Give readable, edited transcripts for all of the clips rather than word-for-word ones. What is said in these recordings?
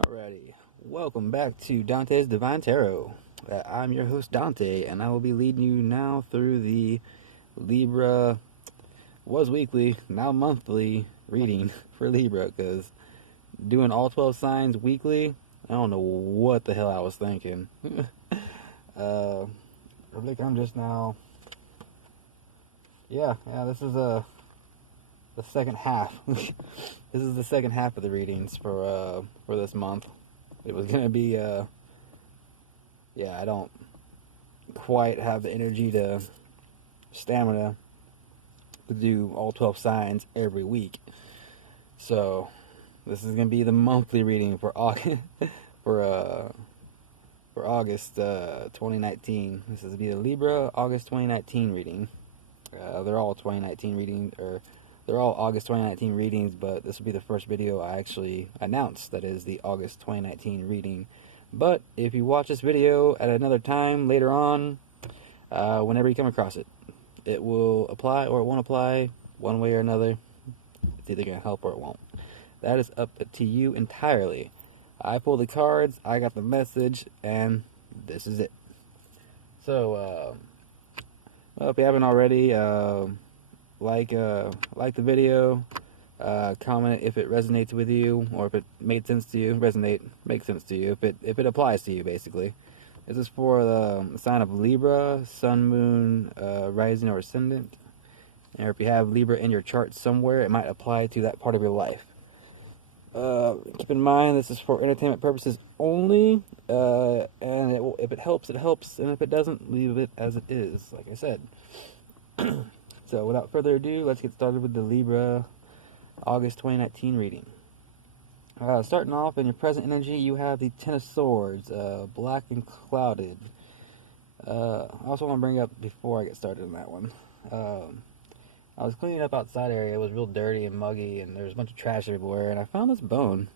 Alrighty, welcome back to Dante's Divine Tarot. I'm your host Dante, and I will be leading you now through the Libra, was weekly, now monthly reading for Libra, because doing all 12 signs weekly, I don't know what the hell I was thinking. I think I'm just now, this is the second half. This is the second half of the readings for this month. It was gonna be I don't quite have the energy to stamina to do all 12 signs every week. So this is gonna be the monthly reading for August for August 2019. This is gonna be the Libra August 2019 reading. They're all 2019 reading, or they're all August 2019 readings, but this will be the first video I actually announced that is the August 2019 reading. But if you watch this video at another time later on, whenever you come across it, it will apply or it won't apply one way or another. It's either going to help or it won't. That is up to you entirely. I pulled the cards, I got the message, and this is it. So, well, if you haven't already, like the video, comment if it resonates with you, or if it made sense to you. Makes sense to you, if it applies to you, basically. This is for the sign of Libra, Sun, Moon, Rising, or Ascendant. And if you have Libra in your chart somewhere, it might apply to that part of your life. Keep in mind, this is for entertainment purposes only, and if it helps, it helps, and if it doesn't, leave it as it is, like I said. So without further ado, let's get started with the Libra August 2019 reading. Starting off, in your present energy, you have the Ten of Swords, black and clouded. I also want to bring up, before I get started on that one, I was cleaning up outside area. It was real dirty and muggy, and there was a bunch of trash everywhere, and I found this bone.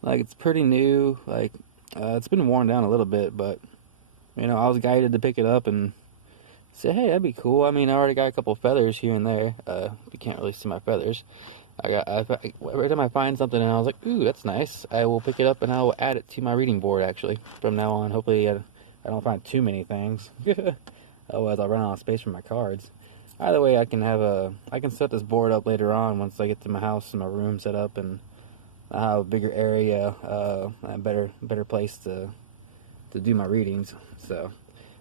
Like, it's pretty new. Like, it's been worn down a little bit, but, you know, I was guided to pick it up and say, hey, that'd be cool. I mean, I already got a couple feathers here and there. You can't really see my feathers. Every time I find something and I was like, ooh, that's nice, I will pick it up and I will add it to my reading board, actually, from now on. Hopefully, I don't find too many things. Otherwise, I'll run out of space for my cards. Either way, I can set this board up later on once I get to my house and my room set up, and I have a bigger area, a better place to do my readings. So,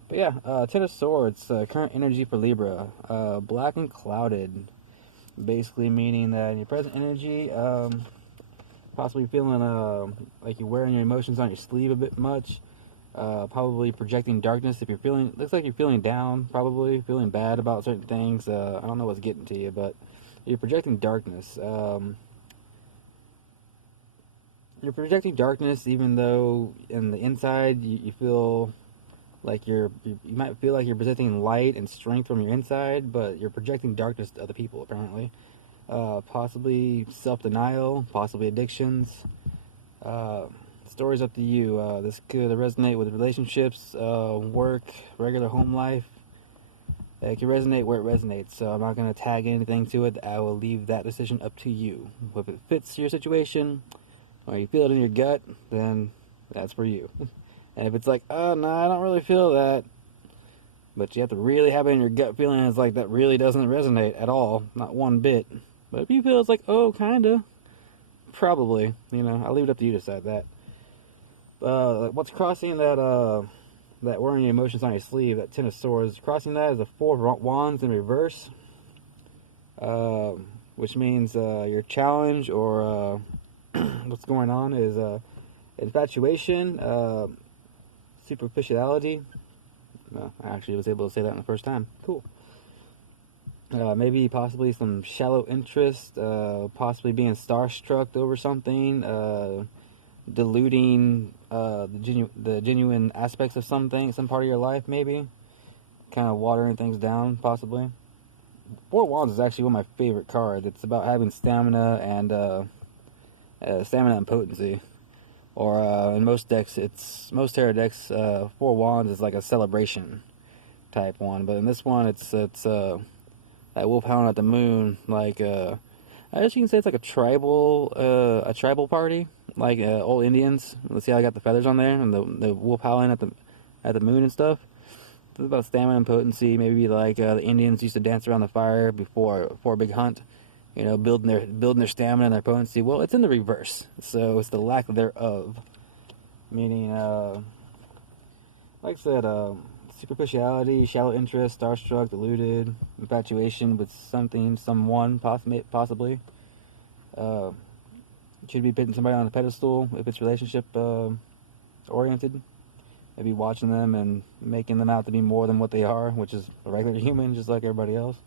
but yeah, Ten of Swords, current energy for Libra, black and clouded, basically meaning that in your present energy, possibly feeling like you're wearing your emotions on your sleeve a bit much. Probably projecting darkness. If you're feeling, looks like you're feeling down, probably feeling bad about certain things. I don't know what's getting to you, but you're projecting darkness. You're projecting darkness, even though in the inside you feel like you might feel like you're presenting light and strength from your inside, but you're projecting darkness to other people, apparently. Possibly self-denial, possibly addictions. Story's up to you. This could resonate with relationships, work, regular home life. It can resonate where it resonates, so I'm not going to tag anything to it. I will leave that decision up to you. If it fits your situation, or you feel it in your gut, then that's for you. And if it's like, oh, no, I don't really feel that, but you have to really have it in your gut feeling, it's like that really doesn't resonate at all, not one bit. But if you feel it's like, oh, kinda, probably, you know, I'll leave it up to you to decide that. What's crossing that wearing your emotions on your sleeve, that Ten of Swords, crossing that is the Four of Wands in reverse, which means your challenge or what's going on is infatuation, superficiality. No, I actually was able to say that in the first time. Cool. Maybe possibly some shallow interest, possibly being starstruck over something, diluting the genuine aspects of something, some part of your life, maybe. Kind of watering things down, possibly. Four of Wands is actually one of my favorite cards. It's about having stamina and potency. Or in most decks, most tarot decks, Four of Wands is like a celebration type one. But in this one, it's that wolfhound at the moon, like I guess you can say it's like a tribal party, like old Indians. Let's see how I got the feathers on there and the wolf howling at the moon and stuff. It's about stamina and potency. Maybe like the Indians used to dance around the fire before a big hunt. You know, building their stamina and their potency. Well, it's in the reverse. So it's the lack thereof. Meaning, like I said, superficiality, shallow interest, starstruck, deluded, infatuation with something, someone, possibly. Should be putting somebody on a pedestal if it's relationship oriented. Maybe watching them and making them out to be more than what they are, which is a regular human, just like everybody else.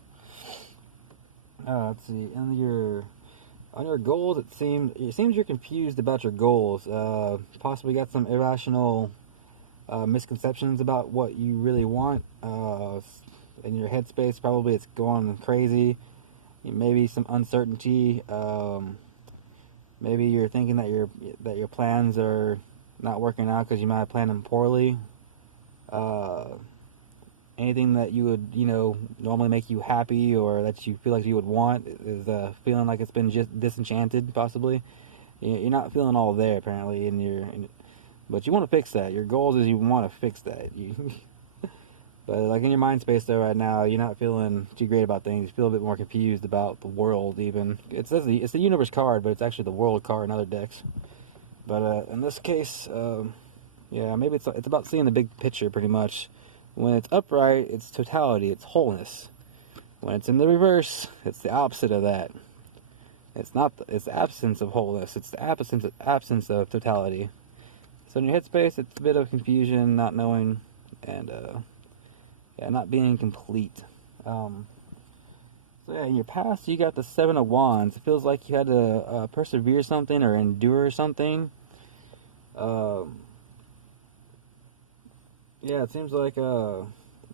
Let's see. On your goals, it seems you're confused about your goals. Possibly got some irrational misconceptions about what you really want. In your headspace, probably it's going crazy. Maybe some uncertainty. Maybe you're thinking that your plans are not working out because you might have planned them poorly. Anything that you would, normally make you happy or that you feel like you would want is feeling like it's been just disenchanted, possibly. You're not feeling all there, apparently, but you want to fix that. Your goals is you want to fix that. But like in your mind space though right now, you're not feeling too great about things. You feel a bit more confused about the world even. It's the universe card, but it's actually the world card in other decks. But in this case, yeah, maybe it's about seeing the big picture pretty much. When it's upright, it's totality, it's wholeness. When it's in the reverse, it's the opposite of that. It's the absence of wholeness. It's the absence of totality. So in your headspace, it's a bit of confusion, not knowing, and not being complete. So yeah, in your past, you got the Seven of Wands. It feels like you had to persevere something or endure something. Yeah, it seems like in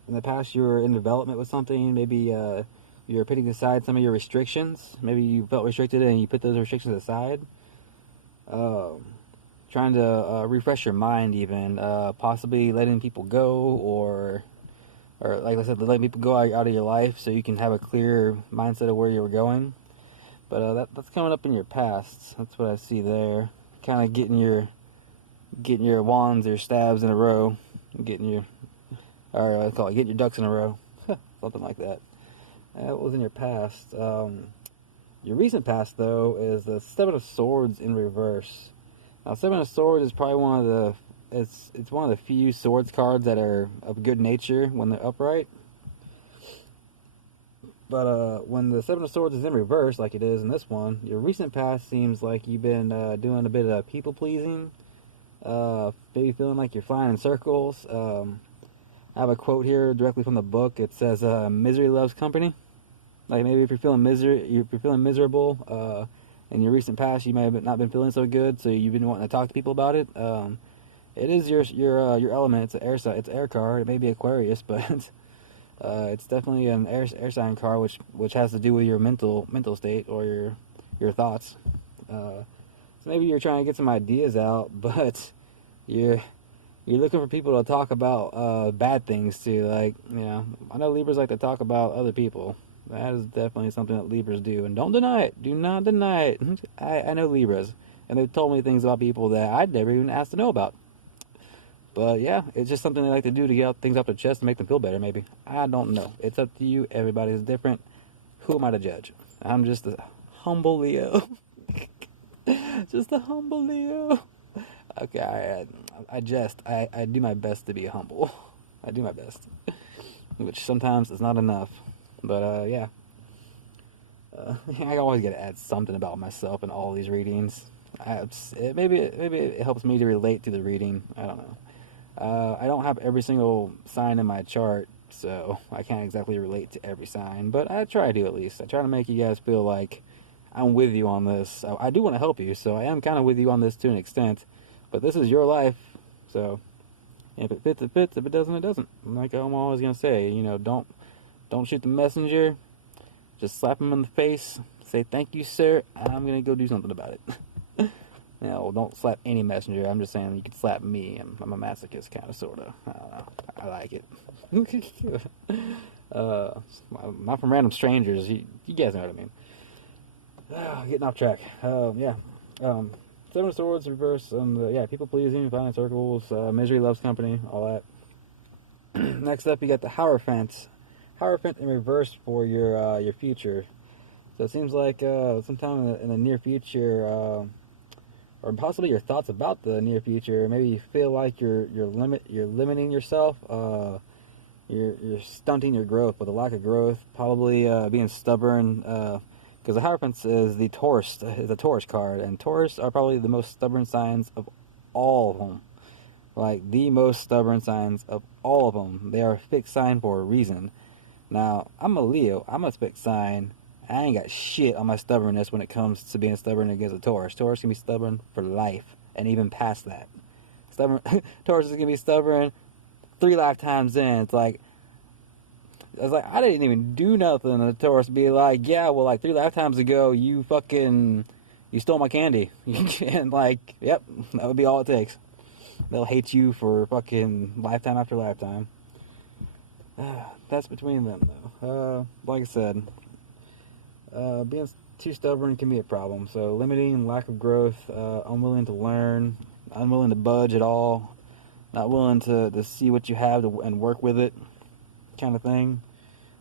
the past you were in development with something. Maybe you were putting aside some of your restrictions. Maybe you felt restricted and you put those restrictions aside. Trying to refresh your mind even. Possibly letting people go or like I said, letting people go out of your life so you can have a clear mindset of where you were going. But that's coming up in your past. That's what I see there. Kind of getting your wands or stabs in a row. Getting your ducks in a row. Something like that. That was in your past. Your recent past, though, is the Seven of Swords in reverse. Now, Seven of Swords is probably one of the few swords cards that are of good nature when they're upright. But when the Seven of Swords is in reverse, like it is in this one, your recent past seems like you've been doing a bit of people pleasing. Maybe feeling like you're flying in circles. I have a quote here directly from the book. It says, "Misery loves company." Like maybe if you're feeling miserable, in your recent past, you may have not been feeling so good, so you've been wanting to talk to people about it. It is your element. It's an air sign. It's an air card. It may be Aquarius, but it's definitely an air sign card, which has to do with your mental state or your thoughts. So maybe you're trying to get some ideas out, but you're looking for people to talk about bad things too. Like, I know Libras like to talk about other people. That is definitely something that Libras do, and don't deny it. Do not deny it. I know Libras, and they've told me things about people that I'd never even asked to know about. But yeah, it's just something they like to do to get things off their chest and make them feel better, maybe. I don't know. It's up to you. Everybody's different. Who am I to judge? I'm just a humble Leo. Just a humble Leo. Okay, I jest. I do my best to be humble. I do my best. Which sometimes is not enough. But, yeah. I always got to add something about myself in all these readings. Maybe it helps me to relate to the reading. I don't know. I don't have every single sign in my chart, so I can't exactly relate to every sign. But I try to, at least. I try to make you guys feel like I'm with you on this. I do want to help you, so I am kind of with you on this to an extent. But this is your life, so if it fits, it fits. If it doesn't, it doesn't. Like I'm always going to say, don't shoot the messenger. Just slap him in the face. Say, "Thank you, sir. I'm going to go do something about it." Don't slap any messenger. I'm just saying you can slap me. I'm a masochist, kind of, sort of. I don't know. I like it. Not from random strangers. You guys know what I mean. Getting off track. Yeah. Seven of Swords reverse. Yeah, people pleasing, finding circles, misery loves company, all that. Next up, you got the Hierophant. Hierophant in reverse for your future. So it seems like sometime in the near future, or possibly your thoughts about the near future. Maybe you feel like you're limiting yourself. You're stunting your growth with a lack of growth. Probably being stubborn. Because the Hierophant is the Taurus card, and Taurus are probably the most stubborn signs of all of them. Like the most stubborn signs of all of them. They are a fixed sign for a reason. Now, I'm a Leo. I'm a fixed sign. I ain't got shit on my stubbornness when it comes to being stubborn against a Taurus. Taurus can be stubborn for life, and even past that. Taurus is gonna be stubborn 3 lifetimes in. It's like, I didn't even do nothing. And the Taurus be like, yeah, well, like 3 lifetimes ago, you stole my candy. And like, yep, that would be all it takes. They'll hate you for fucking lifetime after lifetime. That's between them, though. Like I said, being too stubborn can be a problem. So limiting, lack of growth, unwilling to learn, unwilling to budge at all, not willing to see what you have and work with it, kind of thing.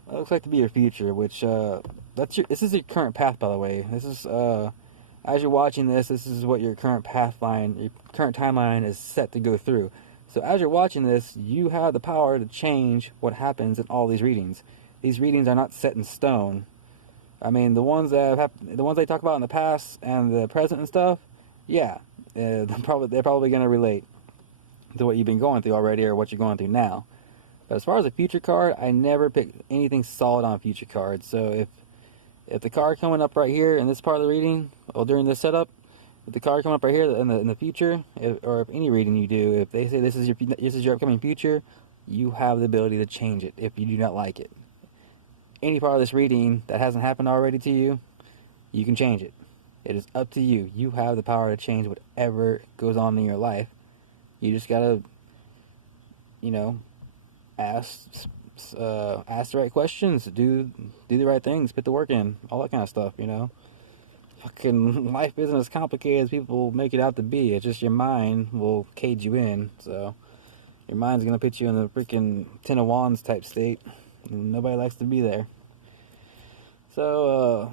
That looks like to be your future, which this is your current path, by the way. This is as you're watching this is what your current timeline is set to go through. So as you're watching this, you have the power to change what happens in all these readings. These readings are not set in stone. I mean, the ones they talk about in the past and the present and stuff, yeah, they're probably going to relate to what you've been going through already or what you're going through now. But as far as a future card, I never pick anything solid on a future card. So if the card coming up right here in this part of the reading, or during this setup, if the card coming up right here in the future, or if any reading you do, if they say this is your upcoming future, you have the ability to change it if you do not like it. Any part of this reading that hasn't happened already to you, you can change it. It is up to you. You have the power to change whatever goes on in your life. You just gotta, ask the right questions, do the right things, put the work in, all that kind of stuff. Fucking life isn't as complicated as people make it out to be. It's just your mind will cage you in. So your mind's gonna put you in a freaking Ten of Wands type state. Nobody likes to be there. So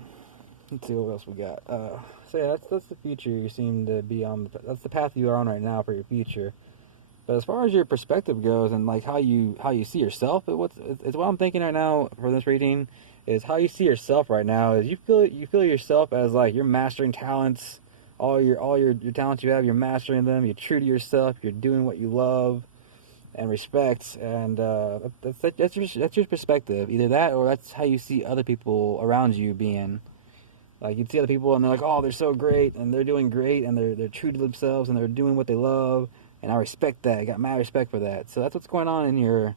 let's see what else we got. So yeah, that's the future you seem to be on. That's the path you are on right now for your future. But as far as your perspective goes, and like how you see yourself, it's what I'm thinking right now for this reading is how you see yourself right now. Is you feel yourself as like you're mastering talents, all your talents you have, you're mastering them. You're true to yourself. You're doing what you love and respect, and that's your perspective. Either that, or that's how you see other people around you being. Like you see other people, and they're like, oh, they're so great, and they're doing great, and they're true to themselves, and they're doing what they love. And I respect that. I got mad respect for that. So that's what's going on in your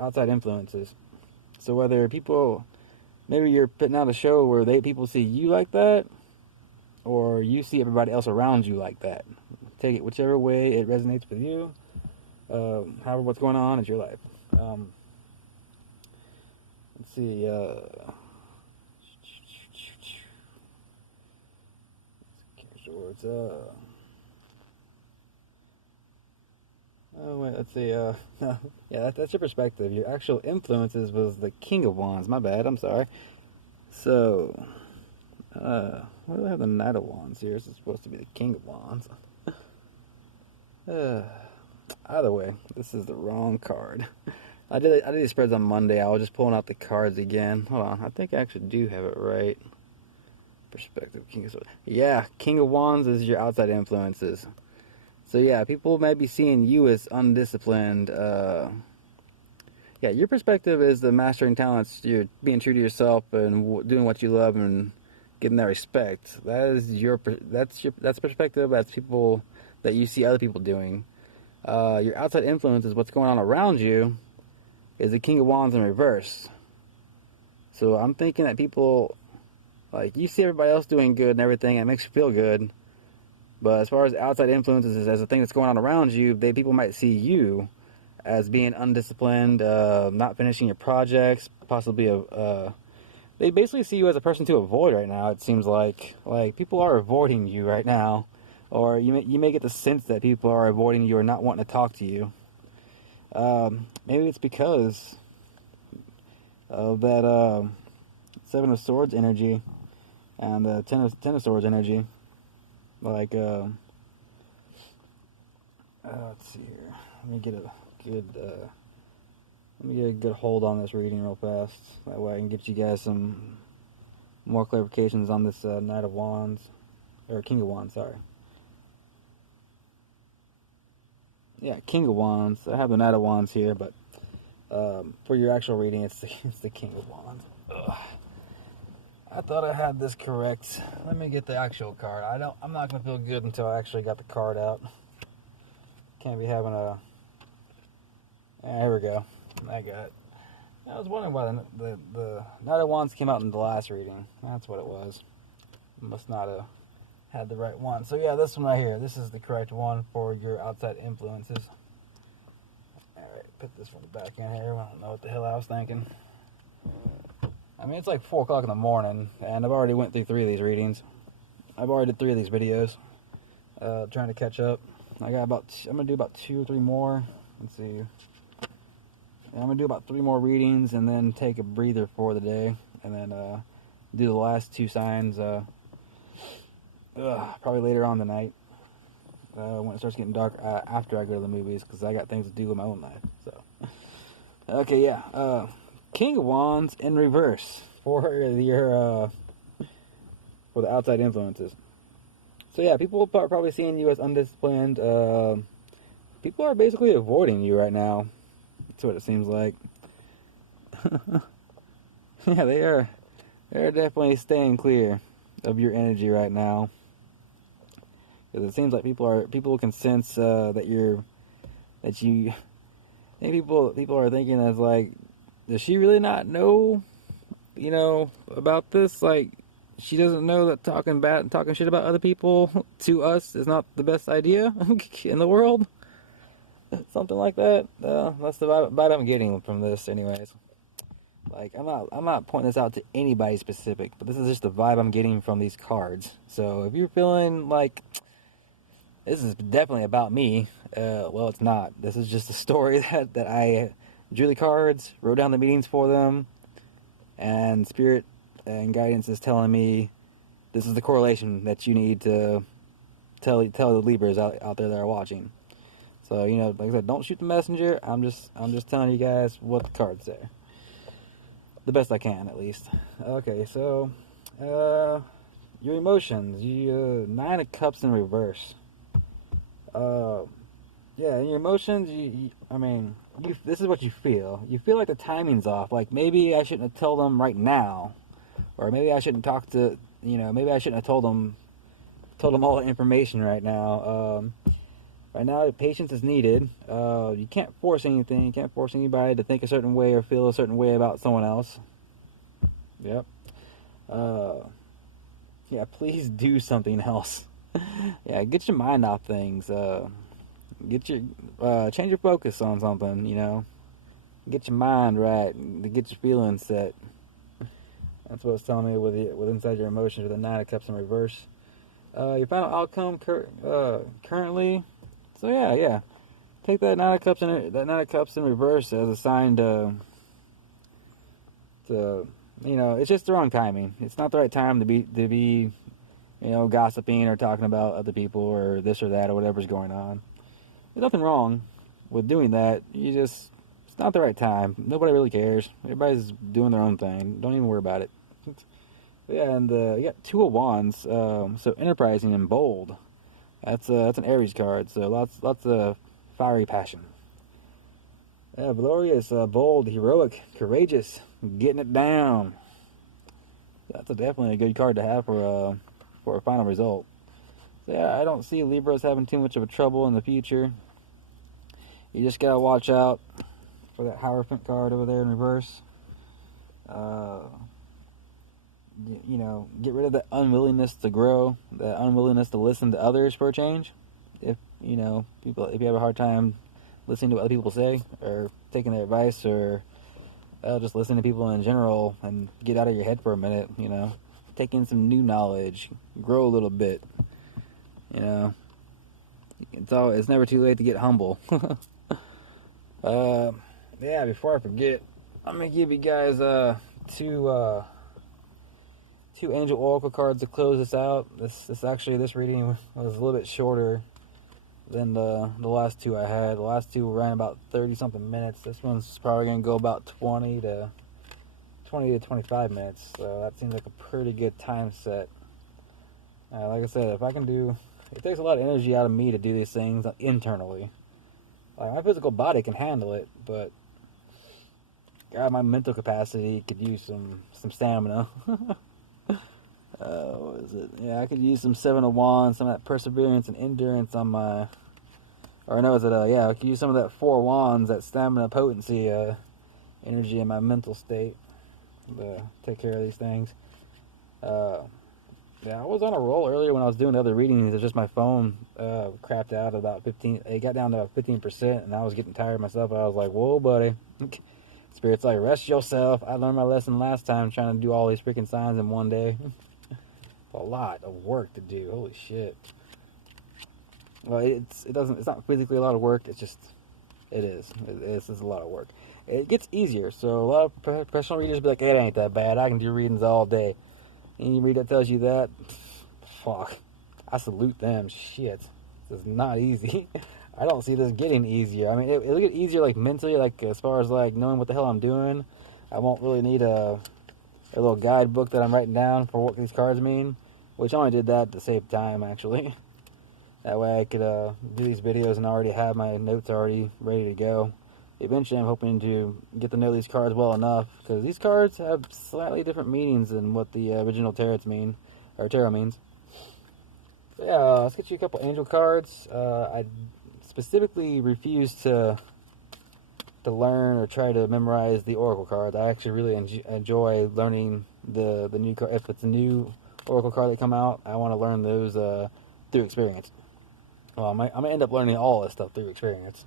outside influences. So whether maybe you're putting out a show where people see you like that, or you see everybody else around you like that. Take it whichever way it resonates with you. However, what's going on is your life. Let's see. Oh wait, let's see. No, yeah, that's your perspective. Your actual influences was the King of Wands. My bad. I'm sorry. So, why do I have the Knight of Wands here? This is supposed to be the King of Wands. Either way, this is the wrong card. I did these spreads on Monday. I was just pulling out the cards again. Hold on, I think I actually do have it right. Perspective, King of Swords. Yeah, King of Wands is your outside influences. So yeah, people may be seeing you as undisciplined. Yeah, your perspective is the mastering talents. You're being true to yourself and doing what you love and getting that respect. That's perspective. That's people that you see other people doing. Your outside influence is what's going on around you. Is the King of Wands in reverse. So I'm thinking that people, like, you see everybody else doing good and everything, and it makes you feel good. But as far as outside influences, as a thing that's going on around you, people might see you as being undisciplined, not finishing your projects. Possibly, they basically see you as a person to avoid right now. It seems like people are avoiding you right now, or you may get the sense that people are avoiding you or not wanting to talk to you. Maybe it's because of that Seven of Swords energy and the Ten of Swords energy. Like, let's see here. Let me get a good hold on this reading real fast. That way I can get you guys some more clarifications on this Knight of Wands, or King of Wands, sorry. Yeah, King of Wands. I have the Knight of Wands here, but for your actual reading, it's the King of Wands. Ugh. I thought I had this correct. Let me get the actual card. I'm not gonna feel good until I actually got the card out. Can't be having a. Here we go. I got it. I was wondering why the Knight of Wands came out in the last reading. That's what it was. Must not have had the right one. So yeah, this one right here. This is the correct one for your outside influences. Alright, put this one back in here. I don't know what the hell I was thinking. I mean, it's like 4 o'clock in the morning, and I've already went through 3 of these readings. I've already did 3 of these videos. Trying to catch up. I'm gonna do about 2 or 3 more. Let's see. I'm gonna do about 3 more readings, and then take a breather for the day, and then do the last 2 signs. Probably later on tonight. When it starts getting dark, after I go to the movies, because I got things to do in my own life. So, okay, yeah. King of Wands in reverse for the outside influences. So yeah, people are probably seeing you as undisciplined. People are basically avoiding you right now. That's what it seems like. Yeah, they are. They're definitely staying clear of your energy right now. Because it seems like people can sense that you. I think people are thinking as like, does she really not know, about this? Like, she doesn't know that talking shit about other people to us is not the best idea in the world? Something like that. That's the vibe I'm getting from this anyways. Like, I'm not pointing this out to anybody specific, but this is just the vibe I'm getting from these cards. So if you're feeling like this is definitely about me, well, it's not. This is just a story that I drew the cards, wrote down the meanings for them, and Spirit and Guidance is telling me this is the correlation that you need to tell the Libras out there that are watching. So, like I said, don't shoot the messenger. I'm just telling you guys what the cards say. The best I can, at least. Okay, so your emotions. Nine of Cups in reverse. Yeah, in your emotions, this is what you feel. You feel like the timing's off. Like, maybe I shouldn't have told them right now, or maybe I shouldn't maybe I shouldn't have told them all the information right now. Right now, patience is needed. You can't force anything. You can't force anybody to think a certain way or feel a certain way about someone else. Yep. Yeah, please do something else. Yeah, get your mind off things. Change your focus on something, Get your mind right, get your feelings set. That's what it's telling me with inside your emotions, with the Nine of Cups in reverse. Your final outcome currently. So yeah. Take that Nine of Cups in reverse as a sign to it's just the wrong timing. It's not the right time to be gossiping or talking about other people or this or that or whatever's going on. There's nothing wrong with doing that. It's not the right time. Nobody really cares. Everybody's doing their own thing. Don't even worry about it. Yeah, and you got Two of Wands. So enterprising and bold. That's an Aries card. So lots of fiery passion. Yeah, glorious, bold, heroic, courageous, getting it down. That's definitely a good card to have for a final result. So yeah, I don't see Libras having too much of a trouble in the future. You just gotta watch out for that Hierophant card over there in reverse. Get rid of the unwillingness to grow, the unwillingness to listen to others for a change. If you have a hard time listening to what other people say or taking their advice or just listen to people in general and get out of your head for a minute, take in some new knowledge, grow a little bit, it's never too late to get humble. Yeah, before I forget, I'm gonna give you guys two angel oracle cards to close this out. This reading was a little bit shorter than the last two I had. The last two ran about 30 something minutes. This one's probably gonna go about 20 to 25 minutes. So that seems like a pretty good time set. Like I said, it takes a lot of energy out of me to do these things internally. Like, my physical body can handle it, but God, my mental capacity could use some stamina. What is it? Yeah, I could use some Seven of Wands, some of that perseverance and endurance on my... I could use some of that Four of Wands, that stamina, potency, energy in my mental state to take care of these things. Yeah, I was on a roll earlier when I was doing the other readings. It's just my phone crapped out about 15. It got down to 15%, and I was getting tired myself. I was like, "Whoa, buddy!" Spirit's like, "Rest yourself." I learned my lesson last time trying to do all these freaking signs in one day. It's a lot of work to do. Holy shit! Well, it's not physically a lot of work. It's just it is. It's a lot of work. It gets easier. So a lot of professional readers be like, "It ain't that bad. I can do readings all day." Any reader that tells you that, fuck, I salute them. Shit, this is not easy. I don't see this getting easier. I mean, it'll get easier, like, mentally, like, as far as, like, knowing what the hell I'm doing. I won't really need a little guidebook that I'm writing down for what these cards mean, which I only did that to save time, actually. That way I could do these videos and already have my notes already ready to go. Eventually, I'm hoping to get to know these cards well enough, because these cards have slightly different meanings than what the original tarot means. So yeah, let's get you a couple angel cards. I specifically refuse to learn or try to memorize the oracle cards. I actually really enjoy learning the new card. If it's a new oracle card that come out, I want to learn those through experience. Well, I'm gonna end up learning all this stuff through experience.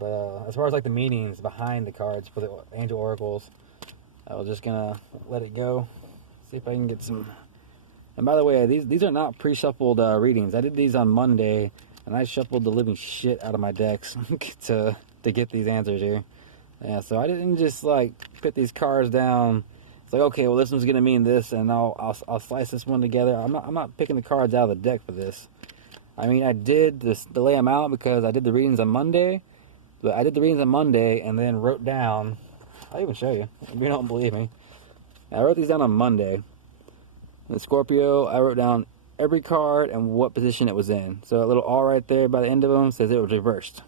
But as far as, like, the meanings behind the cards for the angel oracles, I was just gonna let it go. See if I can get some. And by the way, these are not pre-shuffled readings. I did these on Monday, and I shuffled the living shit out of my decks to get these answers here. Yeah, so I didn't just, like, put these cards down. It's like, okay, well, this one's gonna mean this, and I'll slice this one together. I'm not picking the cards out of the deck for this. I mean, I did to lay them out because I did the readings on Monday. But I did the readings on Monday and then wrote down... I'll even show you if you don't believe me. I wrote these down on Monday. In Scorpio, I wrote down every card and what position it was in. So a little R right there by the end of them says it was reversed.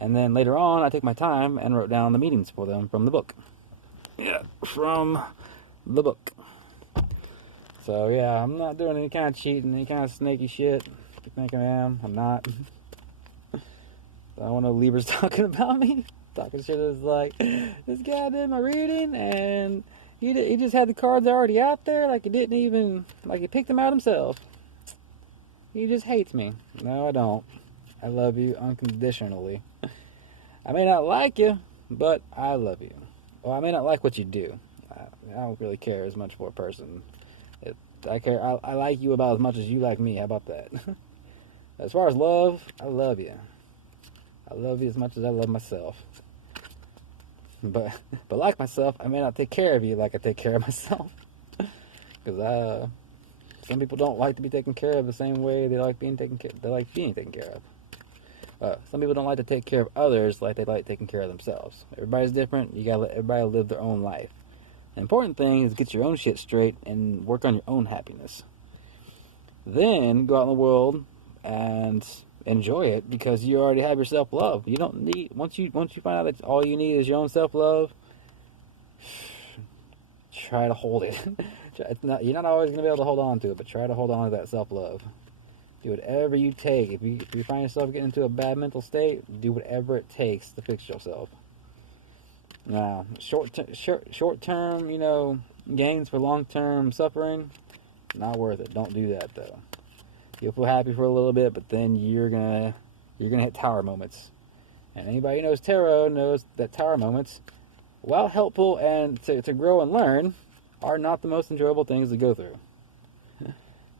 And then later on, I took my time and wrote down the meanings for them from the book. Yeah, from the book. So yeah, I'm not doing any kind of cheating, any kind of snaky shit. You think I am? I'm not. I don't know Libra's talking about me. Talking shit is like, this guy did my reading and he just had the cards already out there. Like, he didn't even, like, he picked them out himself. He just hates me. No, I don't. I love you unconditionally. I may not like you, but I love you. Well, I may not like what you do. I don't really care as much for a person. I like you about as much as you like me. How about that? As far as love, I love you. I love you as much as I love myself. But like myself, I may not take care of you like I take care of myself. Because some people don't like to be taken care of the same way they like being taken care of. Some people don't like to take care of others like they like taking care of themselves. Everybody's different. You gotta let everybody live their own life. The important thing is get your own shit straight and work on your own happiness. Then go out in the world and enjoy it, because you already have your self-love. You don't need, once you find out that all you need is your own self-love, try to hold it. You're not always going to be able to hold on to it, but try to hold on to that self-love. Do whatever you take. If you find yourself getting into a bad mental state, do whatever it takes to fix yourself. Now, short-term, gains for long-term suffering, not worth it. Don't do that, though. You'll feel happy for a little bit, but then you're gonna hit tower moments. And anybody who knows tarot knows that tower moments while helpful and to grow and learn, are not the most enjoyable things to go through.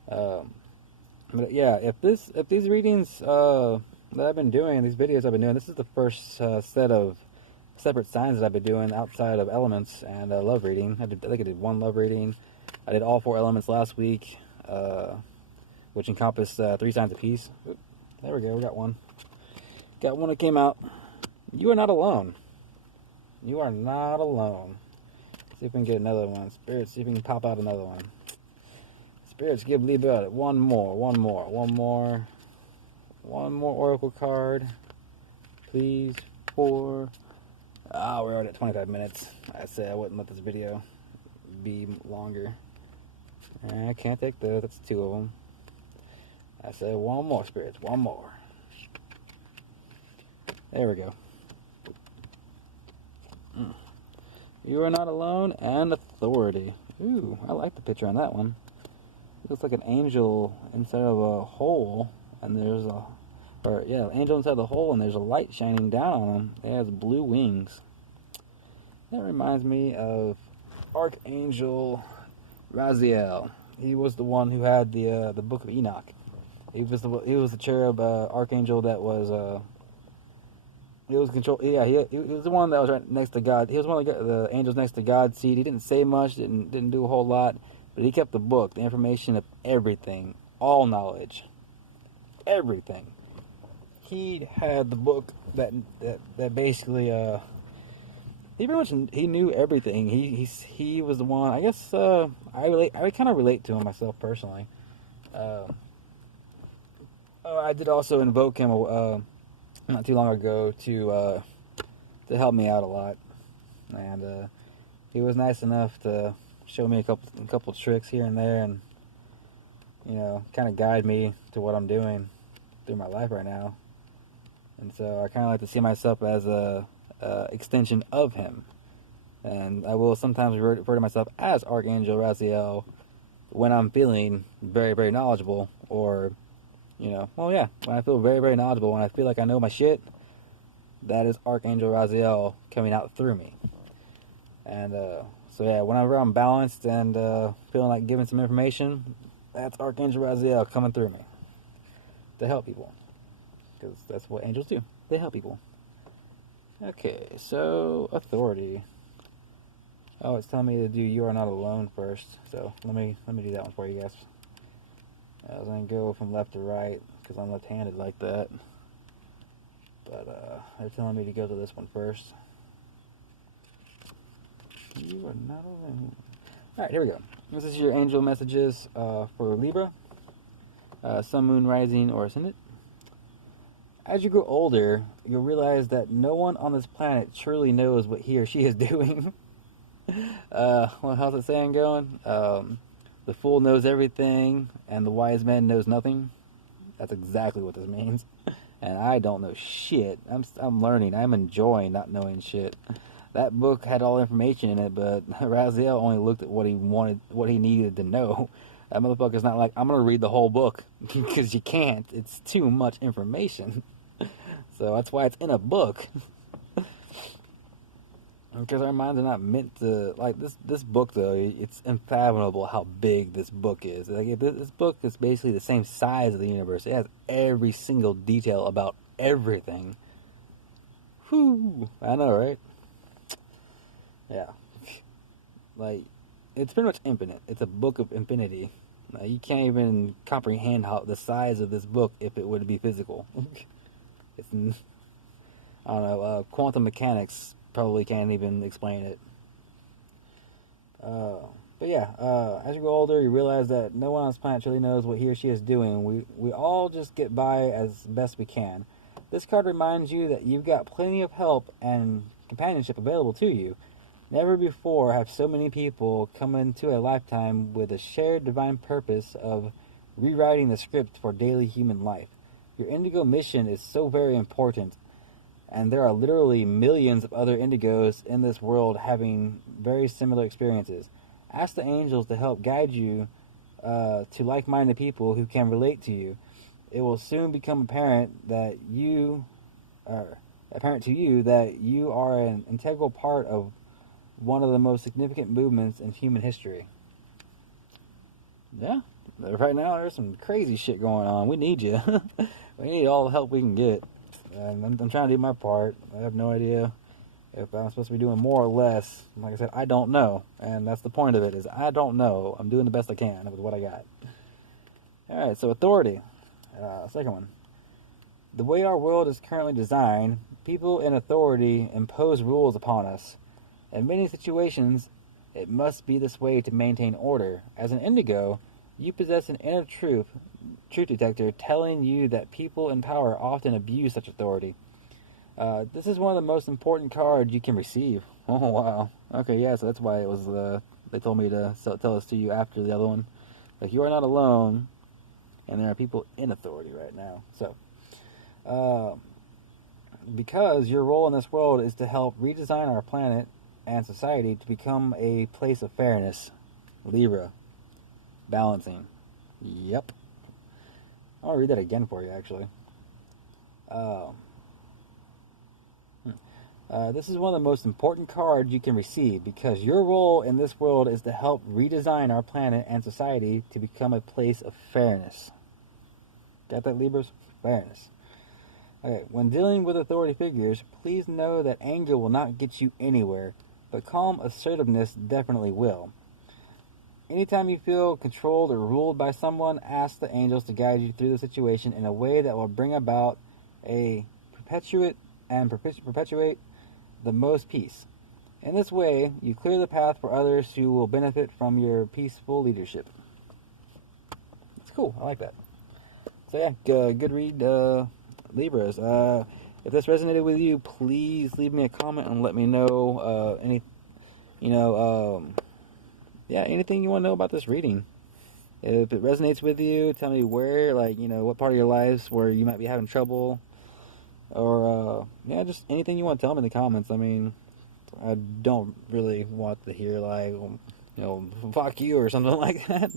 But yeah, if these readings that I've been doing, these videos I've been doing, this is the first set of separate signs that I've been doing outside of elements and love reading. I think I did one love reading. I did all 4 elements last week, which encompassed 3 signs apiece. Oop, there we go, we got one. Got one that came out. You are not alone. You are not alone. See if we can get another one. Spirits, see if we can pop out another one. Spirits, give Libra one more oracle card, please, for... we're already at 25 minutes. I said I wouldn't let this video be longer. I can't take those, that's 2 of them. I said one more, spirits, one more. There we go. You are not alone, and authority. Ooh, I like the picture on that one. It looks like an angel inside of a hole, and there's angel inside the hole, and there's a light shining down on him. It has blue wings. That reminds me of Archangel Raziel. He was the one who had the Book of Enoch. He was the cherub archangel that was he was control. Yeah, he was the one that was right next to God. He was one of the angels next to God's seat. He didn't say much, didn't do a whole lot, but he kept the book, the information of everything, all knowledge, everything. He had the book that basically he pretty much he knew everything. He was the one. I guess I kind of relate to him myself personally. I did also invoke him not too long ago to help me out a lot, and he was nice enough to show me a couple tricks here and there, and kind of guide me to what I'm doing through my life right now. And so I kind of like to see myself as a extension of him, and I will sometimes refer to myself as Archangel Raziel when I'm feeling very, very knowledgeable, or when I feel very, very knowledgeable, when I feel like I know my shit, that is Archangel Raziel coming out through me. And so yeah, whenever I'm balanced and feeling like giving some information, that's Archangel Raziel coming through me to help people, because that's what angels do. They help people. Okay, so authority. Oh, it's telling me to do "You Are Not Alone" first. So let me do that one for you guys. I was going to go from left to right because I'm left-handed like that. But they're telling me to go to this one first. You are not alone. Alright, here we go. This is your angel messages for Libra, Sun, Moon, Rising, or Ascendant. As you grow older, you'll realize that no one on this planet truly knows what he or she is doing. How's the saying going? The fool knows everything, and the wise man knows nothing. That's exactly what this means. And I don't know shit. I'm learning. I'm enjoying not knowing shit. That book had all the information in it, but Raziel only looked at what he wanted, what he needed to know. That motherfucker's not like, I'm gonna read the whole book, because you can't. It's too much information. So that's why it's in a book. Because our minds are not meant to, like, this book, though, it's unfathomable how big this book is. Like, this book is basically the same size of the universe. It has every single detail about everything. Whew. I know, right? Yeah. Like, it's pretty much infinite. It's a book of infinity. You can't even comprehend how the size of this book if it would be physical. It's, I don't know, quantum mechanics probably can't even explain it. But yeah, as you grow older, you realize that no one on this planet really knows what he or she is doing. We all just get by as best we can. This card reminds you that you've got plenty of help and companionship available to you. Never before have so many people come into a lifetime with a shared divine purpose of rewriting the script for daily human life. Your indigo mission is so very important, and there are literally millions of other indigos in this world having very similar experiences. Ask the angels to help guide you to like-minded people who can relate to you. It will soon become apparent to you that you are an integral part of one of the most significant movements in human history. Yeah, right now there's some crazy shit going on. We need you. We need all the help we can get. And I'm trying to do my part. I have no idea if I'm supposed to be doing more or less. Like I said, I don't know. And that's the point of it, is I don't know. I'm doing the best I can with what I got. Alright, so authority. Second one. The way our world is currently designed, people in authority impose rules upon us. In many situations, it must be this way to maintain order. As an indigo, you possess an inner truth detector telling you that people in power often abuse such authority. This is one of the most important cards you can receive. Oh, wow. Okay, yeah, so that's why it was, they told me to tell this to you after the other one. Like, you are not alone, and there are people in authority right now. So, because your role in this world is to help redesign our planet and society to become a place of fairness. Libra. Balancing. Yep. I'll read that again for you, actually. This is one of the most important cards you can receive because your role in this world is to help redesign our planet and society to become a place of fairness. Got that, Libras? Fairness. Okay, when dealing with authority figures, please know that anger will not get you anywhere, but calm assertiveness definitely will. Anytime you feel controlled or ruled by someone, ask the angels to guide you through the situation in a way that will bring about a perpetuate the most peace. In this way, you clear the path for others who will benefit from your peaceful leadership. It's cool. I like that. So yeah, good read, Libras. If this resonated with you, please leave me a comment and let me know anything you want to know about this reading. If it resonates with you, tell me where, what part of your lives where you might be having trouble. Or, just anything you want to tell me in the comments. I mean, I don't really want to hear, fuck you or something like that.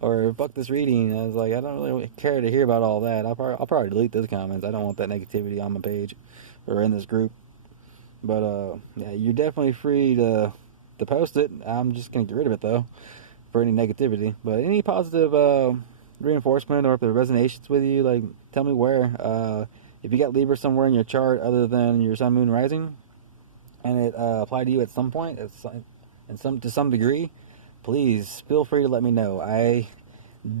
Or fuck this reading. I was like, I don't really care to hear about all that. I'll probably delete those comments. I don't want that negativity on my page or in this group. But, you're definitely free to post it. I'm just going to get rid of it, though, for any negativity. But any positive reinforcement, or if it resonates with you, tell me where. If you got Libra somewhere in your chart other than your sun, moon, rising, and it applied to you at some point, to some degree, please feel free to let me know. I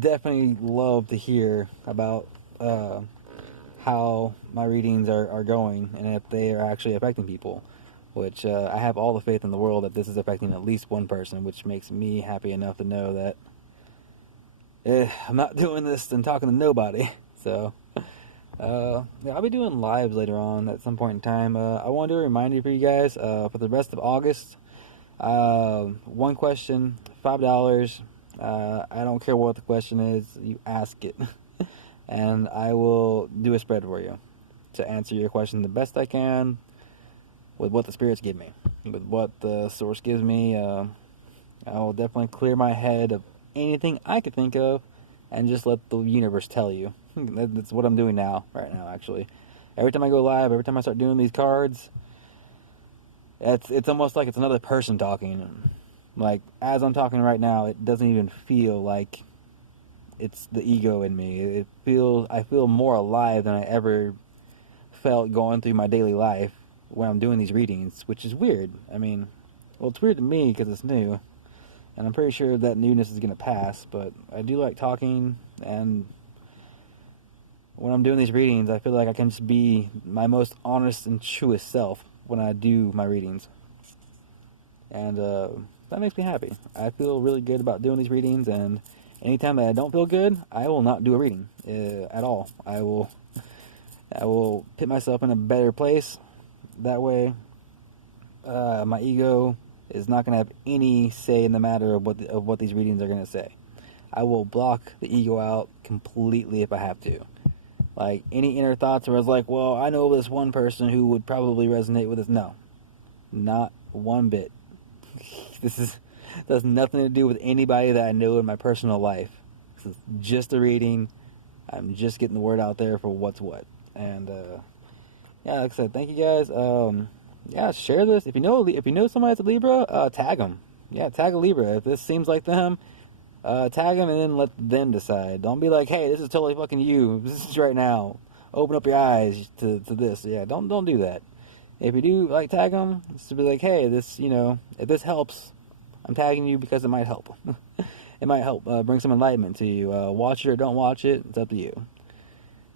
definitely love to hear about how my readings are going and if they are actually affecting people, which I have all the faith in the world that this is affecting at least one person, which makes me happy enough to know that I'm not doing this and talking to nobody. So I'll be doing lives later on at some point in time. I want to do a reminder for you guys for the rest of August. One question, $5. I don't care what the question is, you ask it. And I will do a spread for you to answer your question the best I can with what the spirits give me. With what the source gives me, I will definitely clear my head of anything I could think of and just let the universe tell you. That's what I'm doing right now, actually. Every time I go live, every time I start doing these cards, it's almost like it's another person talking. Like, as I'm talking right now, it doesn't even feel like it's the ego in me. I feel more alive than I ever felt going through my daily life when I'm doing these readings, which is weird. I mean, well, it's weird to me because it's new, and I'm pretty sure that newness is going to pass, but I do like talking, and when I'm doing these readings, I feel like I can just be my most honest and truest self when I do my readings. And that makes me happy. I feel really good about doing these readings, and anytime that I don't feel good, I will not do a reading at all. I will put myself in a better place. That way, my ego is not going to have any say in the matter of what these readings are going to say. I will block the ego out completely if I have to. Like, any inner thoughts where I was like, well, I know this one person who would probably resonate with this. No. Not one bit. This has nothing to do with anybody that I know in my personal life. This is just a reading. I'm just getting the word out there for what's what. And, like I said, thank you guys. yeah, share this. If you know somebody that's a Libra, tag them. Yeah, tag a Libra. If this seems like them, tag them and then let them decide. Don't be like, hey, this is totally fucking you. This is right now. Open up your eyes to this. Yeah, don't do that. If you do, like, tag them, just to be like, hey, this, if this helps, I'm tagging you because it might help. It might help bring some enlightenment to you. Watch it or don't watch it, it's up to you.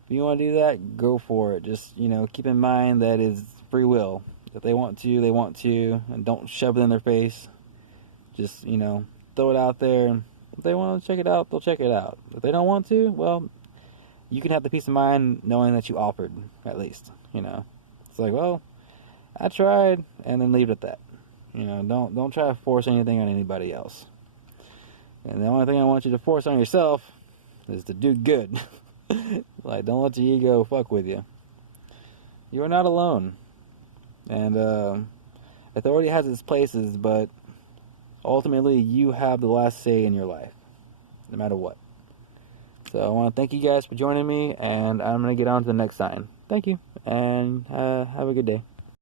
If you want to do that, go for it. Just, keep in mind that it's free will. If they want to, they want to, and don't shove it in their face. Just, throw it out there. If they want to check it out, they'll check it out. If they don't want to, well, you can have the peace of mind knowing that you offered, at least, It's like, well, I tried, and then leave it at that. Don't try to force anything on anybody else. And the only thing I want you to force on yourself is to do good. Like, don't let your ego fuck with you. You are not alone. And authority has its places, but ultimately you have the last say in your life, no matter what. So I want to thank you guys for joining me, and I'm going to get on to the next sign. Thank you, and have a good day.